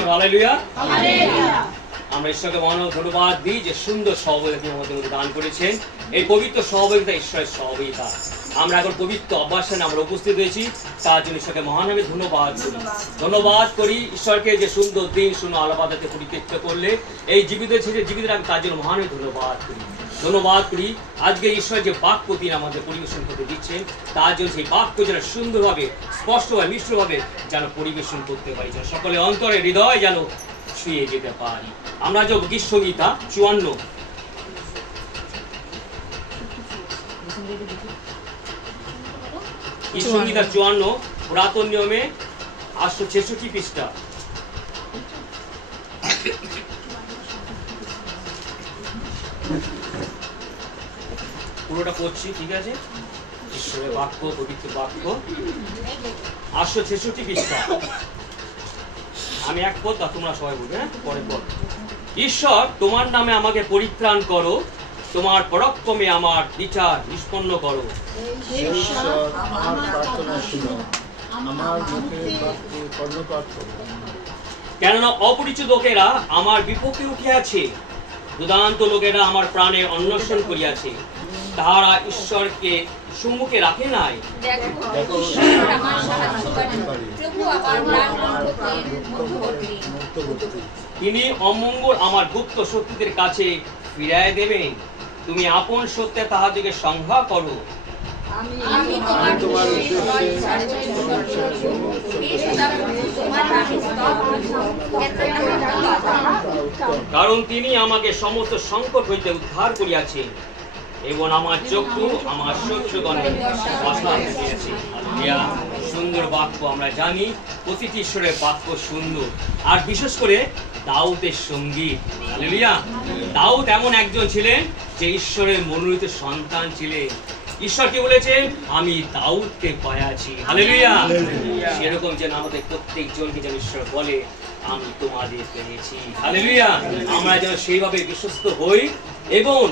Hallelujah. আমরা ঈশ্বরকে মহান ধন্যবাদ দিই যে সুন্দর সহযোগিতা তিনি আমাদের মধ্যে দান করেছেন। এই পবিত্র সহযোগিতা ঈশ্বরের সহযোগিতা। আমরা এখন পবিত্র অভ্যাসে আমরা উপস্থিত হয়েছি, তার জন্য ঈশ্বরকে মহানভাবে ধন্যবাদ করি। ধন্যবাদ করি ঈশ্বরকে যে সুন্দর দিন শূন্য আলাপাতাতে পরিত্যক্ত করলে এই জীবিত ছেড়ে জীবিত আমি তার জন্য মহানভাবে ধন্যবাদ করি। ধন্যবাদ করি আজকে ঈশ্বর যে বাক্য তিনি আমাদের পরিবেশন করতে দিচ্ছেন, তার জন্য সেই বাক্য যেন সুন্দরভাবে স্পষ্টভাবে মিশ্রভাবে যেন পরিবেশন করতে পারি, যেন সকলে অন্তরে হৃদয় যেন ছুঁয়ে যেতে পারি। আমরা যে গীত সংহিতা 54 গীত সংহিতা 54 পুরাতন নিয়মে 866 পৃষ্ঠা। পুরোটা পড়ছি, ঠিক আছে? ঈশ্বরের বাক্য, পবিত্র বাক্য, 866 পৃষ্ঠা। আমি এক পদ, তোমরা সবাই বলবে, হ্যাঁ? পরের পদ। ঈশ্বর, তোমার নামে আমাকে পরিত্রাণ করো, তোমার পরাক্রমে আমার বিচার নিষ্পন্ন করো। কেননা অপরিচিত লোকেরা আমার বিপক্ষে উঠিয়াছে, দুর্দান্ত লোকেরা আমার প্রাণে অন্বেষণ করিয়াছে, তাহারা ঈশ্বরকে সম্মুখে রাখে নাই। তিনি অমঙ্গল আমার গুপ্ত শত্রুদের কাছে ফিরাইয়া দেবেন। তুমি আপন সত্যে তাহাদিকে সংগ্রহ করো। কারণ তিনি আমাকে সমস্ত সংকট হইতে উদ্ধার করিয়াছেন এবং আমার চক্ষু আমার শত্রুগণের বসা দিয়েছে। হালেলুয়া। সুন্দর বাক্য। আমরা জানি প্রতিটি ঈশ্বরের বাক্য সুন্দর, আর বিশেষ করে দাউদের সঙ্গীত। হালেলুয়া। দাউদ এমন একজন ছিলেন যে ঈশ্বরের মনোনীত সন্তান ছিলেন। ঈশ্বর কি বলেছেন? আমি দাউদকে পাইয়াছি। হালেলুয়া। সেরকম যেন আমাদের প্রত্যেকজনকে যেন ঈশ্বর বলে, আমি তোমাদের পেয়েছি। হালেলুয়া। আমরা যেন সেইভাবে বিশ্বস্ত হই এবং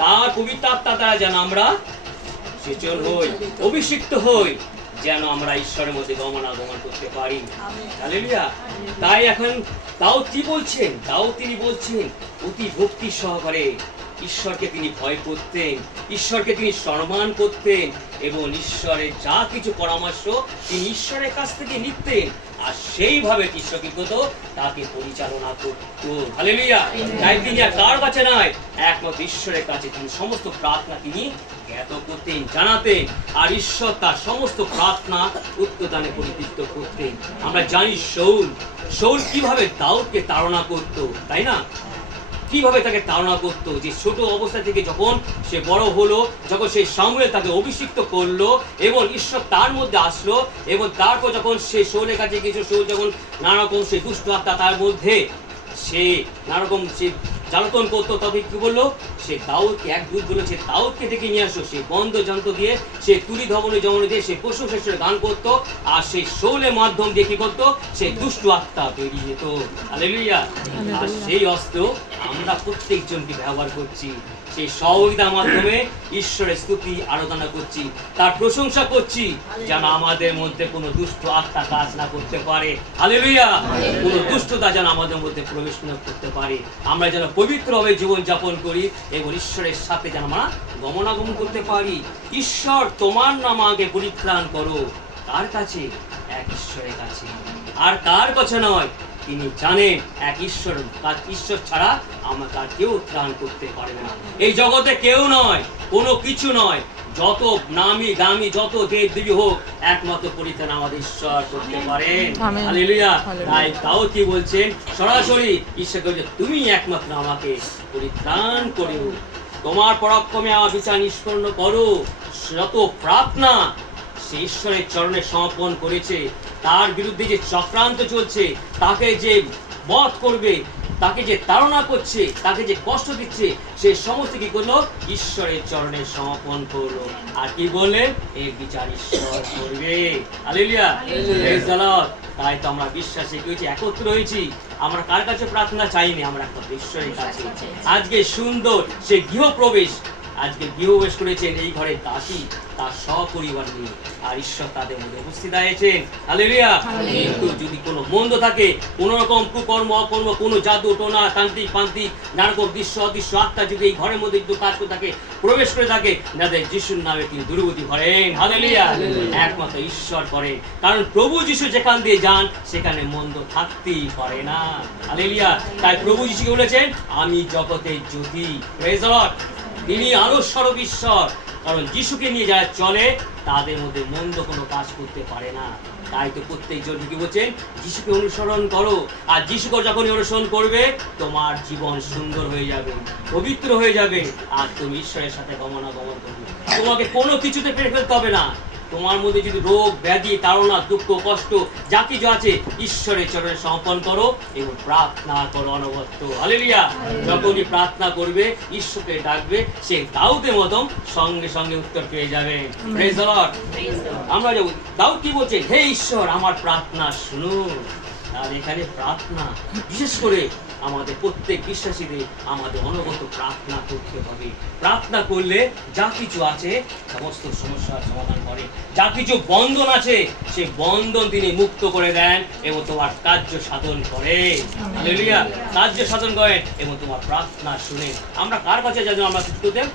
তার পবিত্র আত্মা দ্বারা যেন আমরা সেচন হই, অভিষিক্ত হই, যেন আমরা ঈশ্বরের মধ্যে গমনাগমন করতে পারি। হালেলুয়া। তাই এখন দাউদ কি বলছেন? দাউদ তিনি বলছেন অতি ভক্তি সহকারে ঈশ্বরকে তিনি ভয় করতেন, ঈশ্বরকে তিনি সম্মান করতেন এবং ঈশ্বরের যা কিছু পরামর্শ তিনি ঈশ্বরের কাছ থেকে নিতেন, আর সেইভাবে ঈশ্বর কি করত? তাকে পরিচালনা করত। হালেলুয়া। তাই তিনি আর কার কাছে নয়, একমাত্র ঈশ্বরের কাছে তিনি সমস্ত প্রার্থনা তিনি জ্ঞাত করতেন, জানাতেন, আর ঈশ্বর তার সমস্ত প্রার্থনা উত্তরদানে পরিতৃপ্ত করতেন। আমরা জানি শাউল কিভাবে দাউদকে তাড়না করত, তাই না? কিভাবে তাকে তাড়না করতো, যে ছোট অবস্থা থেকে যখন সে বড় হলো, যখন সেই শামুয়েল তাকে অভিষিক্ত করলো এবং ঈশ্বর তার মধ্যে আসলো, এবং তারপর যখন সে শাউলের কাছে গিয়েছিল, শাউল যখন নানা রকম সে দুষ্ট আত্মা তার মধ্যে সে নানা রকম সে জ্বালাতন করতো, তবে কি বললো? সে দাউদকে এক দূত বলেছে দাউদকে ডেকে নিয়ে আসো। সে বন্ধ যন্ত্র দিয়ে সে তুলি ধবনে জমনে দিয়ে সে পশু শেষের গান করতো, আর সেই শাউলের মাধ্যম দিয়ে কি করতো? সে দুষ্ট আত্মা বেরিয়ে যেত। হালেলুয়া। আর সেই অস্ত্র আমরা প্রত্যেকজনকে ব্যবহার করছি, সেই সহযোগিতার মাধ্যমে ঈশ্বরের স্তুতি আরাধনা করছি, তার প্রশংসা করছি, যেন আমাদের মধ্যে কোনো দুষ্ট আত্মা কাজ না করতে পারে। হালেলুয়া। কোনো দুষ্টতা যেন আমাদের মধ্যে প্রবেশ না করতে পারে। আমরা যেন পবিত্রভাবে জীবন যাপন করি এবং ঈশ্বরের সাথে যেন আমরা গমনাগমন করতে পারি। ঈশ্বর, তোমার নাম আগে পরিত্রাণ করো। কার কাছে? এক ঈশ্বরের কাছে, আর কার কাছে নয়। তিনি জানেন এক ঈশ্বর, তার ঈশ্বর ছাড়া আমাকে আর কেউ ত্রাণ করতে পারবে না। এই জগতে কেউ নয়, কোনো কিছু নয়, যত নামি দামি যত দেব দেবী হোক, একমাত্র পরিত্রাণ আমাদের ঈশ্বর করতে পারেন। হালেলুয়া। তাই দাউদ কি বলছেন? সরাসরি ঈশ্বর বলছে, তুমি একমাত্র আমাকে পরিত্রাণ করো, তোমার পরাক্রমে আমার বিচার নিষ্পন্ন করো। যত প্রার্থনা সে ঈশ্বরের চরণে সমর্পণ করেছে, তার বিরুদ্ধে যে চক্রান্ত চলছে, তাকে যে বধ করবে, তাকে যে তাড়না করছে, তাকে যে কষ্ট দিচ্ছে, সে সমস্ত কি করলো? ঈশ্বরের চরণে সমর্পণ করলো। আর কি বললেন? এই বিচার ঈশ্বর করবে। হালেলুয়া। Praise the lord. তাই তো আমরা বিশ্বাসে কি হয়েছি? একত্র হয়েছি। আমরা কার কাছে প্রার্থনা চাইনি? আমরা একমাত্র ঈশ্বরের কাছে। আজকে সুন্দর সে গৃহপ্রবেশ, আজকে গৃহপ্রবেশ করেছেন এই ঘরে দাসী, তার সপরিবার নিয়ে, আর ঈশ্বর তাদের মধ্যে উপস্থিত আছেন। হালেলুয়া। কিন্তু যদি কোনো মন্দ থাকে, কোনো রকম কুকর্ম অকর্ম, কোনো জাদু টোনা তান্ত্রিক পান্ত্রিক নানা রকম দৃশ্য অদৃশ্য আত্মা যদি এই ঘরের মধ্যে একটু কাজ করে থাকে, প্রবেশ করে থাকে, যাদের যিশুর নামে তিনি দুর্গতি করেন। হালেলুয়া। একমাত্র ঈশ্বর করেন, কারণ প্রভু যিশু যেখান দিয়ে যান সেখানে মন্দ থাকতেই পারে না। হালেলুয়া। তাই প্রভু যিশুকে বলেছেন, আমি জগতের জ্যোতি। Praise the lord. তিনি আলো স্বরূপ ঈশ্বর, কারণ যিশুকে নিয়ে যারা চলে তাদের মধ্যে মন্দ কোনো কাজ করতে পারে না। তাই তো প্রত্যেকজন কি বলছেন, যিশুকে অনুসরণ করো, আর যিশুকে যখন অনুসরণ করবে তোমার জীবন সুন্দর হয়ে যাবে, পবিত্র হয়ে যাবে, আর তুমি ঈশ্বরের সাথে গমনাগমন করবে। তোমাকে কোনো কিছুতে পেরে ফেলতে হবে না। তোমার মধ্যে যদি রোগ ব্যাধি তাড়না দুঃখ কষ্ট যা কিছু আছে, ঈশ্বরের চরণে সমর্পণ করো এবং প্রার্থনা করো অনবরত। হালেলুয়া। যখনই প্রার্থনা করবে, ঈশ্বরকে ডাকবে, সে দাউদের মতন সঙ্গে সঙ্গে উত্তর পেয়ে যাবে। Praise the lord. আমরা যাব, দাউদ কি বলছে, হে ঈশ্বর আমার প্রার্থনা শুনুন। আর এখানে প্রার্থনা বিশেষ করে আমাদের প্রত্যেক বিশ্বাসীদের আমাদের অনবরত প্রার্থনা করতে হবে। প্রার্থনা করলে যা কিছু আছে সমস্ত সমস্যার সমাধান করে, যা কিছু বন্ধন আছে সেই বন্ধন তিনি মুক্ত করে দেন এবং তোমার কার্য সাধন করে। হালেলুয়া। কার্য সাধন করেন এবং তোমার প্রার্থনা শুনেন। আমরা কার কাছে যেন আমরা কিন্তু দেব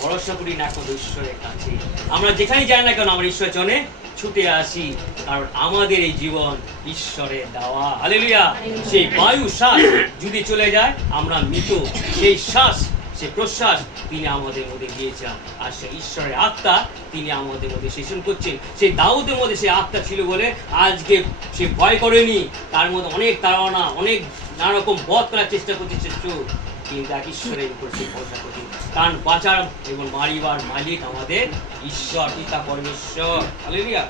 ভরসা করি না, একমাত্র ঈশ্বরের কাছে। আমরা যেখানেই যাই না কেন আমরা ঈশ্বরের চরণে ছুটে আসি, কারণ আমাদের এই জীবন ঈশ্বরের দেওয়া। হালেলুয়া। সেই বায়ু শ্বাস যদি চলে যায় আমরা মৃত, সেই শ্বাস সেই প্রশ্বাস তিনি আমাদের মধ্যে দিয়েছেন, আর সেই ঈশ্বরের আত্মা তিনি আমাদের মধ্যে শাসন করছেন। সেই দাউদের মধ্যে সেই আত্মা ছিল বলে আজকে সে ভয় করেনি। তার মধ্যে অনেক তাড়না, অনেক নানা রকম বধ করার চেষ্টা করছে কিন্তু এক ঈশ্বরের উপর সে ভরসা করছে, কারণ বাঁচার এবং মারিবার মালিক আমাদের ঈশ্বর পিতা পরমেশ্বর। হালেলুয়া।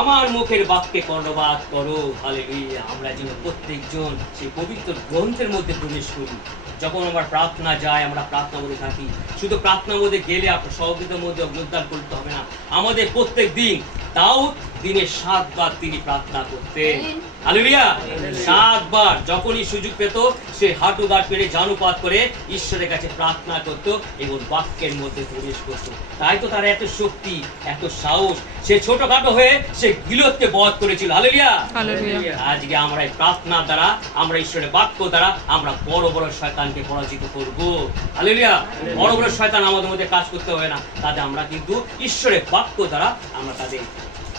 আমার মুখের বাক্যে কর্ণপাত করো। হালেলুয়া। আমরা যেন প্রত্যেকজন সেই পবিত্র গ্রন্থের মধ্যে প্রবেশ করি। যখন আমরা প্রার্থনা যাই, আমরা প্রার্থনা করে থাকি, শুধু প্রার্থনার মধ্যে গেলে সহযোগিতার মধ্যে যোগদান করতে হবে না। আমাদের প্রত্যেক দিন দাউদ দিনে 7 বার তিনি প্রার্থনা করতেন। হালেলুয়া। 7 বার যখনই সুযোগ পেত সে হাঁটু গাঁট পেরে জানুপাত করে ঈশ্বরের কাছে প্রার্থনা করত এবং বাক্যের মধ্যে প্রবেশ করত। তাই তো তার এত শক্তি, এত সাহস। সে ছোটখাটো হয়ে সে গিলতকে বধ করেছিল। হালেলুয়া। আজকে আমরা এই প্রার্থনার দ্বারা, আমরা ঈশ্বরের বাক্য দ্বারা আমরা বড় বড় শয়তানকে পরাজিত করব। হালেলুয়া। বড় বড় শয়তান আমাদের মধ্যে কাজ করতে হবে না, তাতে আমরা কিন্তু ঈশ্বরের বাক্য দ্বারা আমরা তাদের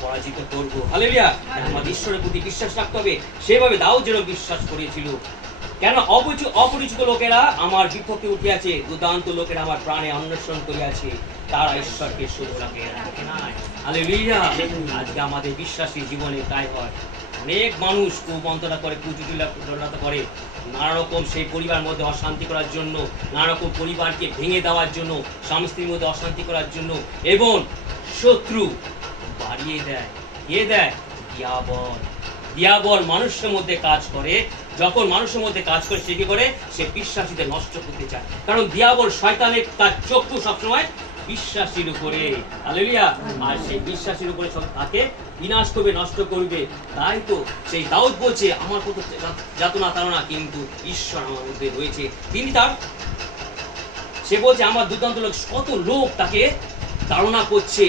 পরাজিত করব। হালেলুয়া। আমাদের ঈশ্বরের প্রতি বিশ্বাস রাখতে হবে, সেভাবে দাউদ যেন বিশ্বাস করেছিল। কেন অপরিচিত লোকেরা আমার বিপক্ষে উঠিয়াছে, দুর্দান্ত লোকেরা আমার প্রাণে অন্বেষণ করিয়াছে, তারা ঈশ্বরকে শুধু রাখে নাই। হালেলুয়া। আজকে আমাদের বিশ্বাসী জীবনে তাই হয়। অনেক মানুষ কুমন্ত্রণা করে, কুচুটিলতা করে, নানা রকম সেই পরিবার মধ্যে অশান্তি করার জন্য, নানা রকম পরিবারকে ভেঙে দেওয়ার জন্য, স্বামী স্ত্রীর মধ্যে অশান্তি করার জন্য, এবং শত্রু বাড়িয়ে দেয়। কে দেয়? দিয়াবল। দিয়াবল মানুষের মধ্যে কাজ করে। যখন মানুষের মধ্যে কাজ করে সে কি করে? সে বিশ্বাসীদের নষ্ট করতে চায়, কারণ দিয়াবল শয়তানের তার চক্ষু সবসময় বিশ্বাসীর উপরে। হালেলুয়া। আর সেই বিশ্বাসীর উপরে সব তাকে বিনাশ করবে, নষ্ট করবে। তাই তো সেই দাউদ বলছে, আমার কত যাতনা তাড়না, কিন্তু ঈশ্বর আমার মধ্যে রয়েছে। তিনি তার, সে বলছে আমার দুর্দান্ত লোক, কত লোক তাকে তাড়না করছে,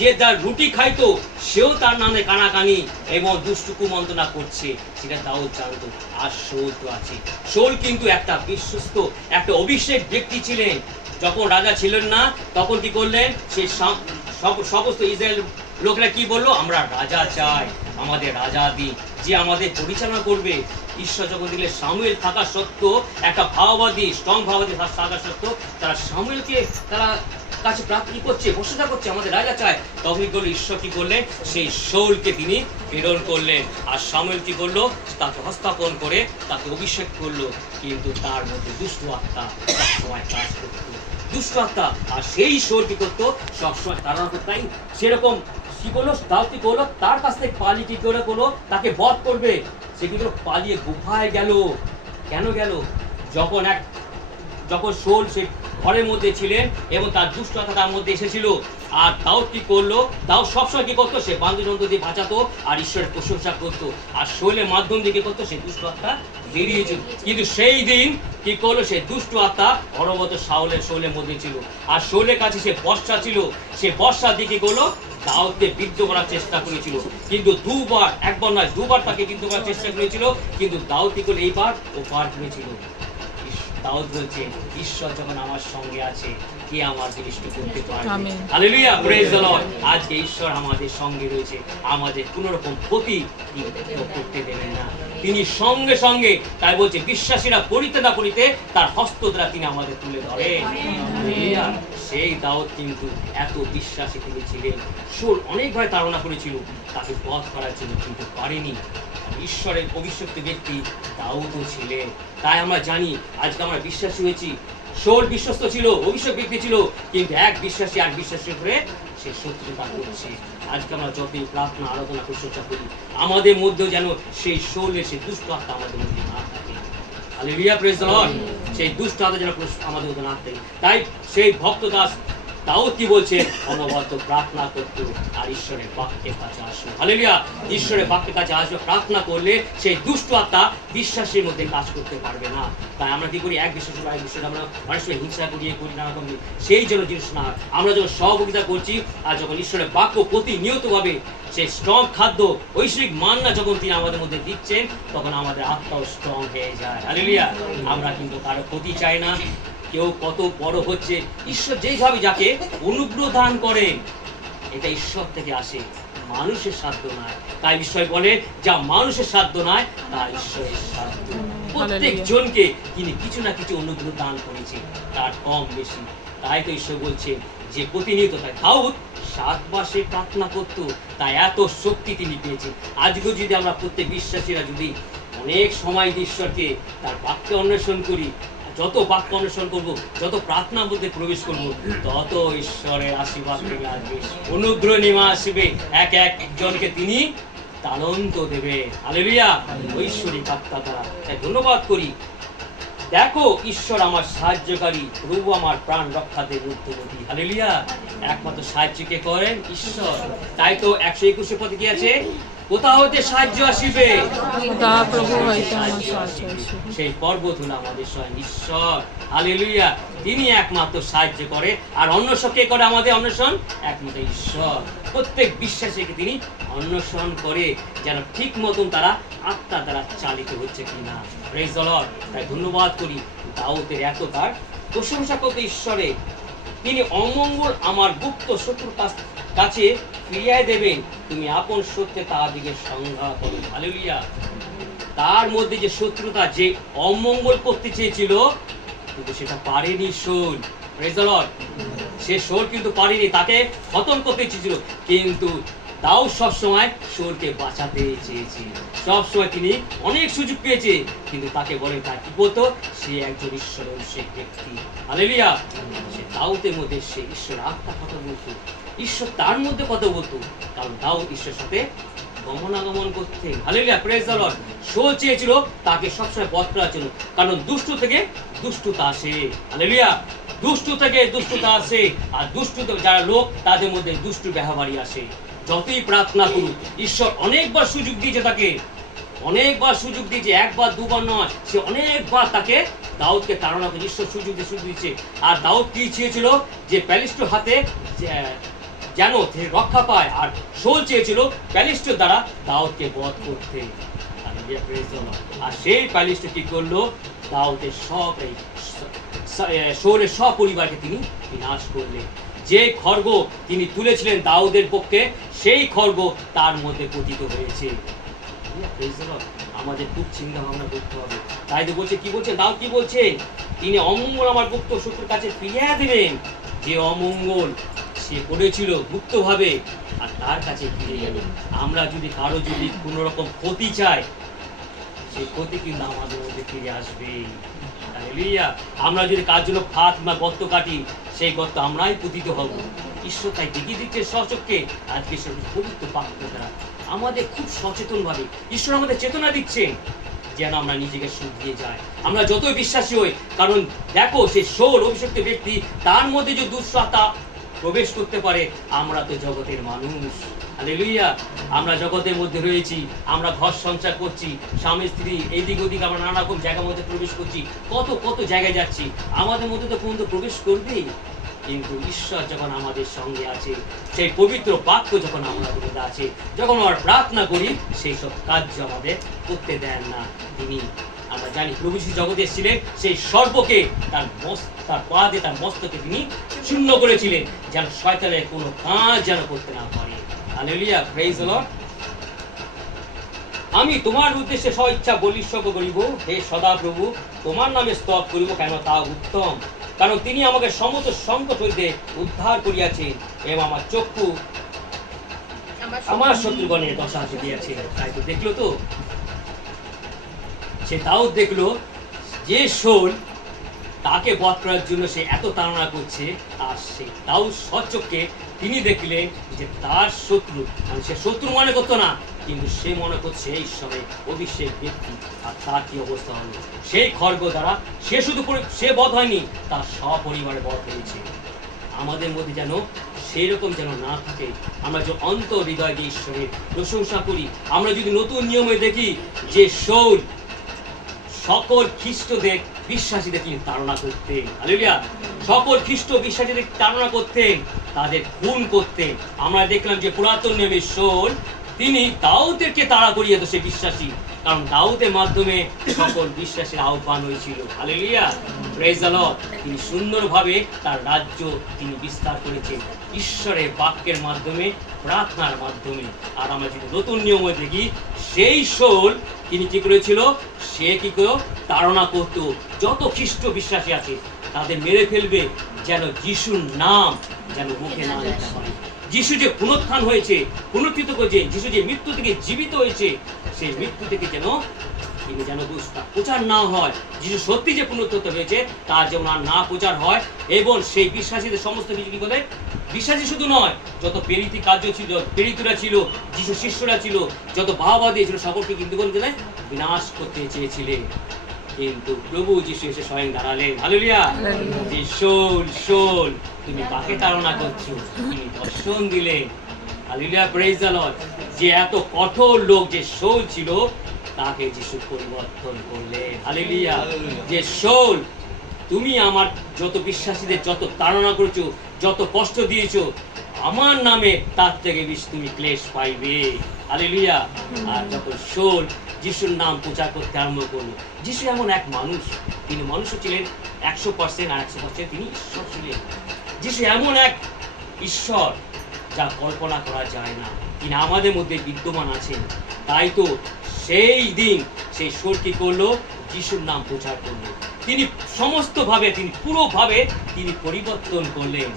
যে যার রুটি খাইতো সেও তার নামে কানাকানি এবং দুষ্টু কুমন্ত্রণা করছে, সেটা দাউদ জানতো। আর শাউল তো আছে। শাউল কিন্তু একটা বিশ্বস্ত, একটা অভিষেক ব্যক্তি ছিলেন। যখন রাজা ছিলেন না তখন কি করলেন? সে সমস্ত ইসরায়েল লোকরা কি বললো? আমরা রাজা চাই, আমাদের রাজা দিন, যে আমাদের পরিচালনা করবে। ঈশ্বর যখন দিলে শামুয়েল থাকা সত্ত্বেও, একটা ভাওবাদী স্ট্রং ভাওবাদী থাকা সত্ত্বেও তারা শামুয়েলকে তারা কাছে প্রার্থনা করছে, বসে করছে, আমাদের রাজা চায়। তখনই করলো ঈশ্বর কি করলেন? সেই শাউলকে তিনি প্রেরণ করলেন, আর শামুয়েল কি করলো? তাকে হস্তাপন করে তাকে অভিষেক করলো। কিন্তু তার মধ্যে দুষ্ট আত্মা সবসময় কাজ করতো, দুষ্ট আত্মা। আর সেই শাউল কি করতো? সবসময় তারা তাই সেরকম কি করলো? দাউদ কি করলো? তার কাছ থেকে পালিয়ে কি করে করলো? তাকে বধ করবে। সে কিন্তু পালিয়ে গুহায় গেল। কেন গেল? যখন শাউল সে ঘরের মধ্যে ছিলেন এবং তার দুষ্ট আত্মা তার মধ্যে এসেছিল। আর দাউদ কি করলো? দাউদ সবসময় কি করতো? সে বাদ্যযন্ত্র দিয়ে বাঁচাতো আর ঈশ্বরের প্রশংসা করতো, আর শৈলের মাধ্যম দিয়ে কি করতো? সে দুষ্ট আত্মা বেরিয়েছিল। কিন্তু সেই দিন কি করলো? সে দুষ্ট আত্মা অনবরত শৈলের মধ্যে ছিল, আর শৈলের কাছে সে বর্ষা ছিল। সে বর্ষা দিয়ে কি করলো? দাউদকে বিদ্ধ করার চেষ্টা করেছিল, কিন্তু একবার নয় দুবার তাকে বিদ্ধ করার চেষ্টা করেছিল, কিন্তু দাউদ কি করলো? এইবার ও পার করেছিল। দাউদ বলছে, ঈশ্বর যখন আমার সঙ্গে আছে, কে আমার জিনিসটা করতে পারবে? Hallelujah, praise the lord. আজকে ঈশ্বর আমাদের সঙ্গে রয়েছে, আমাদের কোনো রকম ক্ষতি করতে দেবেন না। তিনি সঙ্গে সঙ্গে, তাই বলছে বিশ্বাসীরা করিতে না করিতে তার হস্ত দ্বারা তিনি আমাদের তুলে ধরেন। হালেলুয়া। সেই দাউদ কিন্তু এত বিশ্বাসী তিনি ছিলেন। শাউল অনেকবার তাড়না করেছিল তাকে বধ করার জন্য, কিন্তু পারেনি। ঈশ্বরের অভিষিক্ত ব্যক্তি দাউদও ছিলেন। তাই আমরা জানি আজকে আমরা বিশ্বাসী হয়েছি। শাউল বিশ্বস্ত ছিল, অভিষিক্ত ব্যক্তি ছিল, কিন্তু এক বিশ্বাসী আর বিশ্বাসের উপরে সে শত্রুতা করছে। আজকে আমরা যতই প্রার্থনা আরাধনা প্রশংসা করি, আমাদের মধ্যেও যেন সেই শাউলের সেই দুষ্ট আত্মা আমাদের মধ্যে না থাকে। Hallelujah, praise the lord. সেই দুষ্ট আত্মা যেন আমাদের মধ্যে না থাকে। তাই সেই ভক্ত দাস দাউদ কি বলছে? অনবরত প্রার্থনা করতো আর ঈশ্বরের বাক্যের কাছে আসবে। হালেলুয়া। ঈশ্বরের বাক্যের কাছে আসবে, প্রার্থনা করলে সেই দুষ্ট আত্মা বিশ্বাসের মধ্যে কাজ করতে পারবে না। তাই আমরা কি করি? এক বিশ্বাস আমরা অনেক সময় হিংসা করিয়ে করি নানা রকম, সেই জন্য জিনিস না। আমরা যখন সহযোগিতা করছি আর যখন ঈশ্বরের বাক্য প্রতিনিয়তভাবে সেই স্ট্রং খাদ্য, ঐশ্বরিক মান্না যখন তিনি আমাদের মধ্যে দিচ্ছেন, তখন আমাদের আত্মাও স্ট্রং হয়ে যায়। হালেলুয়া। আমরা কিন্তু কারো ক্ষতি চাই না। কেউ কত বড় হচ্ছে, ঈশ্বর যেইভাবে যাকে অনুগ্রহ দান করেন, এটা ঈশ্বর থেকে আসে, মানুষের সাধ্য নয়। তাই ঈশ্বর বলে, যা মানুষের সাধ্য নয় তা ঈশ্বরের সাধ্য। প্রত্যেক জনকে তিনি কিছু না কিছু অনুগ্রহ দান করেছে, তার কম বেশি। তাই তো ঈশ্বর বলছে যে প্রতিনিয়ত, তাই দাউদ 7 মাসে প্রার্থনা করতো, তাই এত শক্তি তিনি পেয়েছেন। আজকেও যদি আমরা প্রত্যেক বিশ্বাসীরা যদি অনেক সময় ঈশ্বরকে তার বাক্যে অন্বেষণ করি, যত বাক্য অনুসরণ করবো, যত প্রার্থনার মধ্যে প্রবেশ করবো, তত ঈশ্বরের আশীর্বাদ নেমে আসবে, অনুগ্রহ নেমে আসবে, এক একজনকে তিনি তালন্ত দেবে। হালেলুয়া। ঐশ্বরিক আত্মা দ্বারা। তাই ধন্যবাদ করি। দেখো, ঈশ্বর আমার সাহায্যকারী, প্রভু আমার প্রাণ রক্ষাতে মধ্যবর্তী। হালেলুয়া। একমাত্র সাহায্যকে করেন ঈশ্বর। তাই তো 121 পদে কি আছে? কোথা হতে সাহায্য আসিবে? সেই পর্বত হলো আমাদের স্বয়ং ঈশ্বর। হালেলুয়া। তিনি একমাত্র সাহায্য করে, আর অন্বেষণ কে করে? আমাদের অন্বেষণ একমাত্র ঈশ্বর। প্রত্যেক বিশ্বাসীকে তিনি অন্বেষণ করে যেন ঠিক মতন তারা আত্মা দ্বারা চালিত হচ্ছে কিনা। Praise the lord. তাই ধন্যবাদ করি দাউদের এত তার প্রশংসা করতে ঈশ্বরে। তিনি অমঙ্গল আমার গুপ্ত শত্রুর কাছে ফিরিয়ে দেবেন, তুমি আপন সত্যে তাহাদিকে সংগ্রহ করো। হালেলুয়া। তার মধ্যে যে শত্রুতা, যে অমঙ্গল করতে চেয়েছিল, কিন্তু সেটা পারেনি শাউল। Praise the Lord. সে শাউল কিন্তু পারেনি, তাকে খতম করতে চেয়েছিল, কিন্তু দাউদ সবসময় শাউলকে বাঁচাতে চেয়েছে। সবসময় তিনি অনেক সুযোগ পেয়েছে, কিন্তু তাকে বলে তা কি বলতো? সে একজন ঈশ্বরের সেই ব্যক্তি। হালেলুয়া। সে দাউদের মধ্যে সে ঈশ্বর আত্মা কথা বলতো, ঈশ্বর তার মধ্যে কথা বলতো, কারণ দাউদ ঈশ্বরের সাথে গমনাগমন করতেন। Hallelujah, praise the Lord. Saul চেয়েছিল তাকে সবসময় বধ করার জন্য, কারণ দুষ্ট থেকে দুষ্টতা আসে। হালেলুয়া। দুষ্ট থেকে দুষ্টতা আসে, আর দুষ্ট যারা লোক তাদের মধ্যে দুষ্ট ব্যবহারই আসে। যতই প্রার্থনা করুক, ঈশ্বর অনেকবার সুযোগ দিয়েছে তাকে, অনেকবার সুযোগ দিয়েছে, একবার দুবার নয়, সে অনেকবার তাকে দাউদকে তাড়না করে ঈশ্বর সুযোগ দিচ্ছে। আর দাউদ কি চেয়েছিল? যে প্যালিস্টর হাতে যেন রক্ষা পায়, আর শাউল চেয়েছিল প্যালিস্টর দ্বারা দাউদকে বধ করতে। আর সেই প্যালিস্টর কি করলো? দাউদের শাউলের সব পরিবারকে তিনি বিনাশ করলেন। যে খড়গ তিনি তুলেছিলেন দাউদের পক্ষে, সেই খড়গ তার মধ্যে পতিত হয়েছে। আমাদের খুব চিন্তা ভাবনা করতে হবে। তাই তো বলছে, কি বলছেন দাউদ? কি বলছেন? তিনি অমঙ্গল আমার গুপ্ত শত্রুর কাছে ফিরিয়ে দেবেন। যে অমঙ্গল সে করেছিল গুপ্তভাবে, আর তার কাছে ফিরে গেল। আমরা যদি কারো যদি কোনো রকম ক্ষতি চাই, সেই ক্ষতি কিন্তু আমাদের মধ্যে ফিরে আসবে। হালেলুয়া। আমরা যদি কার জন্য ফাঁদ বা গর্ত কাটি, সেই গর্ত আমরাই পতিত হব। ঈশ্বর তাই দেখিয়ে দিচ্ছে সচক্ষে। আজকে পবিত্র বাক্য দ্বারা আমাদের খুব সচেতন ভাবে ঈশ্বর আমাদের চেতনা দিচ্ছেন যেন আমরা নিজেকে শুধিয়ে যাই, আমরা যতই বিশ্বাসী হই। কারণ দেখো, সেই শোল অভিষিক্ত ব্যক্তি, তার মধ্যে যে দুঃসত্তা প্রবেশ করতে পারে। আমরা তো জগতের মানুষ, হালেলুয়া। আমরা জগতের মধ্যে রয়েছি, আমরা ঘর সংসার করছি, স্বামী স্ত্রী এইদিক ওদিক আমরা নানা রকম জায়গার মধ্যে প্রবেশ করছি, কত কত জায়গায় যাচ্ছি, আমাদের মধ্যে তো পর্যন্ত প্রবেশ করবেই। কিন্তু ঈশ্বর যখন আমাদের সঙ্গে আছে, সেই পবিত্র বাক্য যখন আমাদের মধ্যে আছে, যখন আমরা প্রার্থনা করি, সেই সব কাজ আমাদের করতে দেন না তিনি। আমরা জানি প্রভু যিশু জগতে এসেছিলেন সেই সর্পকে তার পা দিয়ে তার মস্তকে তিনি শূন্য করেছিলেন, যেন শয়তানের কোনো কাজ যেন করতে না পারে। Hallelujah, praise the Lord. আমি তোমার উদ্দেশ্যে স্বইচ্ছা বলিষ্যজ্ঞ করিব, হে সদাপ্রভু, তোমার নামে স্তব করিব, কেন তা উত্তম। কারণ তিনি আমাকে সমস্ত সংকট হইতে উদ্ধার করিয়াছেন এবং আমার চক্ষু আমার শত্রুগণের দশা হাতে দিয়েছেন। তাই তো দেখলো, তো সে দাউদ দেখলো যে শোল তাকে বধ করার জন্য সে এত তাড়না করছে, আর সে দাউদ স্বচক্ষে তিনি দেখলেন যে তার শত্রু, মানে সে শত্রু মনে করতো না, কিন্তু সে মনে করছে ঈশ্বরের অভিষেক ব্যক্তি। আর তার কি অবস্থা হলো, সেই খড়গ দ্বারা সে শুধু সে বধ হয়নি, তার সপরিবারে বধ হয়েছে। আমাদের মধ্যে যেন সেই রকম যেন না থাকে। আমরা যে অন্তর হৃদয় দিয়ে ঈশ্বরের প্রশংসা করি। আমরা যদি নতুন নিয়মে দেখি যে শৌল সকল খ্রিস্টদের বিশ্বাসীদের তিনি তাড়না করতেন, হালেলুয়া। সকল খ্রিস্ট বিশ্বাসীদের তাড়না করতেন, তাদের খুন করতেন। আমরা দেখলাম যে পুরাতন নিয়মে শৌল তিনি দাউদেরকে তাড়া করিয়ে তো সে বিশ্বাসী, কারণ দাউদের মাধ্যমে সকল বিশ্বাসের আহ্বান হয়েছিল, হালেলুয়া, প্রেজ দ্য লর্ড। তিনি সুন্দরভাবে তার রাজ্য তিনি বিস্তার করেছেন ঈশ্বরের বাক্যের মাধ্যমে, প্রার্থনার মাধ্যমে। আর আমরা যদি নতুন নিয়মে দেখি, সেই শৌল তিনি কি করেছিল, সে কি করে তাড়না করতো যত খ্রিস্ট বিশ্বাসী আছে তাদের মেরে ফেলবে, যেন যিশুর নাম যেন মুখে না নিতে পারে। যিশু যে পুনরুত্থান হয়েছে, পুনরুত্থিত করেছে, যিশু যে মৃত্যু থেকে জীবিত হয়েছে, সেই মৃত্যু থেকে যেন তিনি যেন প্রচার না হয়। যিশু সত্যি যে পুনরুত্থিত হয়েছে তার যেমন আর না প্রচার হয়, এবং সেই বিশ্বাসীদের সমস্ত কিছু কি করে, বিশ্বাসী শুধু নয়, যত প্রেরিত কার্য ছিল, প্রেরিতরা ছিল, যিশু শিষ্যরা ছিল, যত বাহবা দিয়েছিল, সকলকে কিন্তু বলতে নাই বিনাশ করতে চেয়েছিলেন। কিন্তু প্রভু যিশু এসে স্বয়ং দাঁড়ালেন, হালেলুয়া, যে শোল শোল তুমি কাকে তাড়না করছো, তিনি দর্শন দিলেন, হালেলুয়া, প্রেইজ দ্য লর্ড। যে এত কঠোর লোক যে শৌল ছিল, তাকে যিশু পরিবর্তন করলেন, হালেলুয়া। যে শৌল তুমি আমার যত বিশ্বাসীদের যত তাড়না করেছো, যত কষ্ট দিয়েছো, আমার নামে তার থেকে বেশি তুমি ক্লেশ পাইবে, হালেলুয়া। আর যখন শৌল যিশুর নাম প্রচার করতে আরম্ভ করলো, যিশু এমন এক মানুষ, তিনি মানুষও ছিলেন 100% আর 100% তিনি ঈশ্বর ছিলেন। যিশু এমন এক ঈশ্বর যা কল্পনা করা যায় না, তিনি আমাদের মধ্যে বিদ্যমান আছেন। তাই তো সেই দিন সেই শৌল কি করলো, যিশুর নাম প্রচার করলো। তিনি সমস্তভাবে, তিনি পুরোভাবে তিনি পরিবর্তন করলেন।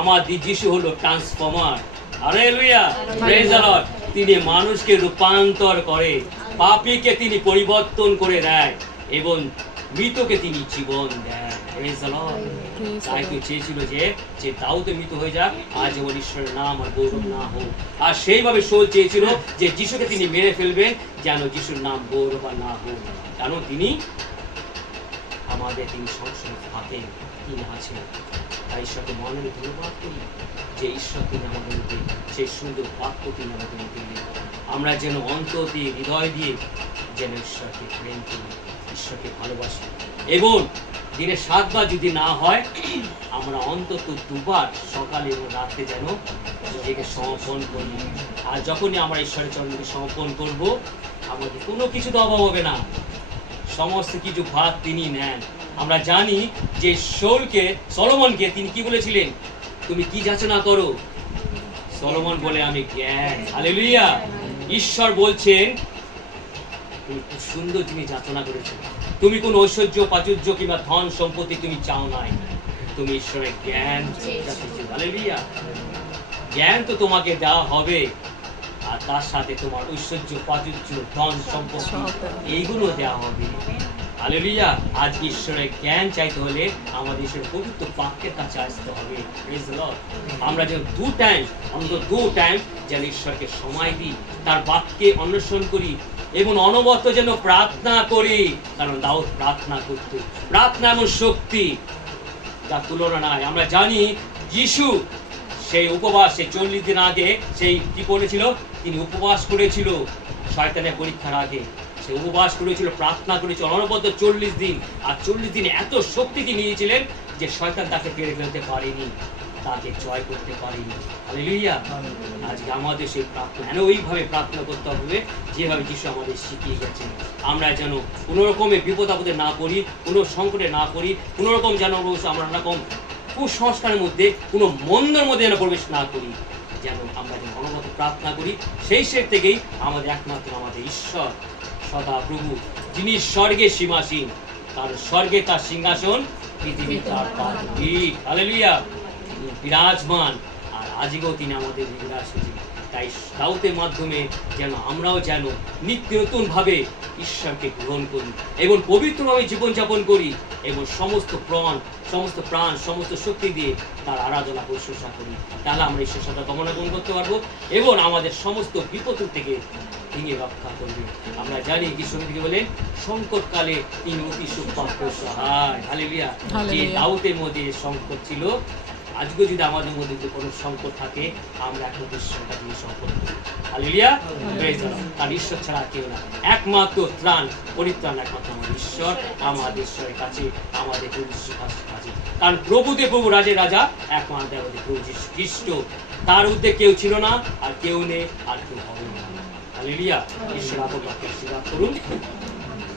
আমাদের যিশু হলো transformer, hallelujah, praise the lord. তিনি মানুষকে রূপান্তর করে, পাপীকে তিনি পরিবর্তন করে দেয়, এবং মৃতকে তিনি জীবন দেয়, প্রেজ দ্য লর্ড। তাই তো চেয়েছিল যে দাউদ মৃত হয়ে যাক, আর যেমন ঈশ্বরের নাম আর গৌরব না হোক। আর সেইভাবে শৌল চেয়েছিল যে যিশুকে তিনি মেরে ফেলবেন, যেন যিশুর নাম গৌরব না হোক। কারণ তিনি আমাদের, তিনি সংসারে থাকেন, তিনি আছেন। তাই ঈশ্বরকে মনে ধন্যবাদ করি যে ঈশ্বর তিনি আমাদের মধ্যে সেই সুন্দর বাক্য তিনি আমাদের মধ্যে দিলেন। আমরা যেন অন্তর দিয়ে, হৃদয় দিয়ে যেন ঈশ্বরকে প্রেম করি, ঈশ্বরকে ভালোবাসি, এবং দিনে 7 বার যদি না হয়, আমরা অন্তত 2 বার সকালে এবং রাতে যেন নিজেকে সমর্পণ করি। আর যখনই আমরা ঈশ্বরের চরণকে সমর্পণ করব, আমাদের কোনো কিছু তো অভাব হবে না, সমস্ত কিছু ভাগ তিনি নেন। আমরা জানি যে সলোমনকে তিনি কি বলেছিলেন, তুমি কি যাচনা করো? সলোমন বলে, আমি জ্ঞান, হালেলুয়া। ঈশ্বর বলছেন তুমি খুব সুন্দর জিনিস যাচনা করেছো, তুমি কোন ঐশ্বর্য প্রাচুর্য কিংবা ধন সম্পত্তি তুমি চাও নাই, তুমি ঈশ্বরের জ্ঞান চাইছো, হালেলুয়া। জ্ঞান তো তোমাকে দেওয়া হবে, আর তার সাথে তোমার ঐশ্বর্য প্রাচুর্য ধন সম্পত্তি এইগুলো দেওয়া হবে, হালেলুয়া। আজ ঈশ্বরের জ্ঞান চাইতে হলে আমাদের ঈশ্বরের পবিত্র বাক্যের কাছে আসতে হবে, প্রেজ দ্য লর্ড। আমরা যেন 2 টাইম যেন ঈশ্বরকে সময় দিই, তার বাক্যে অন্বেষণ করি, এবং অনবরত যেন প্রার্থনা করি, কারণ দাউদ প্রার্থনা করত। প্রার্থনা এমন শক্তি যা তুলনা নাই। আমরা জানি যিশু সেই উপবাসে 40 দিন আগে সেই কি করেছিল, তিনি উপবাস করেছিল শয়তানের পরীক্ষার আগে। সে উপবাস করেছিল, প্রার্থনা করেছিল অনবরত 40 দিন। আর 40 দিনে এত শক্তি তিনি নিয়েছিলেন যে শয়তান তাকে পেরে ফেলতে পারেনি, তাকে জয় করতে পারেনি। হালেলুয়া। আজকে আমাদের সেই প্রার্থনা ওইভাবে প্রার্থনা করতে হবে যেভাবে যিশু আমাদের শিখিয়ে গেছেন। আমরা যেন কোনো রকমের বিপদ আপদে না পড়ি, কোনো সংকটে না পড়ি, কোনো রকম যেন আমরা রকম কুসংস্কারের মধ্যে, কোনো মন্দর মধ্যে যেন প্রবেশ না করি, যেন আমরা যেন অনবরত প্রার্থনা করি। সেই সেট থেকেই আমাদের একমাত্র আমাদের ঈশ্বর সদা প্রভু, যিনি স্বর্গে সীমাসীন, তার স্বর্গে তার সিংহাসন, পৃথিবী তার পাদপীঠ। হালেলুয়া। বিরাজমান, আর আজকেও তিনি আমাদের বিরাজমান। তাই দাউদের মাধ্যমে যেন আমরাও যেন নিত্য নতুন ভাবে ঈশ্বরকে গ্রহণ করি এবং পবিত্রভাবে জীবনযাপন করি এবং সমস্ত প্রাণ সমস্ত শক্তি দিয়ে তার আরাধনা প্রশংসা করি। তাহলে আমরা ঈশ্বর সদা গমনাগমন করতে পারবো এবং আমাদের সমস্ত বিপদ থেকে তিনি রক্ষা করবে। আমরা জানি যিশু থেকে বলেন সংকটকালে তিনি অতি সুপাত্র সহায়। হালেলুয়া। যে দাউদের মধ্যে সংকট ছিল, আজকে যদি আমাদের মধ্যে যে কোনো সংকট থাকে, আমরা একমাত্র ঈশ্বরটা দিয়ে সংকট করি। হালেলুয়া। Praise the lord. তার ঈশ্বর ছাড়া কেউ না। একমাত্র ত্রাণ পরিত্রাণ একমাত্র আমাদের ঈশ্বর, আমাদের ঈশ্বরের কাছে, আমাদের প্রভু যিশুর কাছে। কারণ প্রভুতে প্রভু রাজে রাজা একমাত্র আমাদের প্রভু যিশু খ্রিস্ট। তার ঊর্ধ্বে কেউ ছিল না, আর কেউ নেই, আর কেউ হবে না। হালেলুয়া। ঈশ্বর আপনাকে আশীর্বাদ করুন।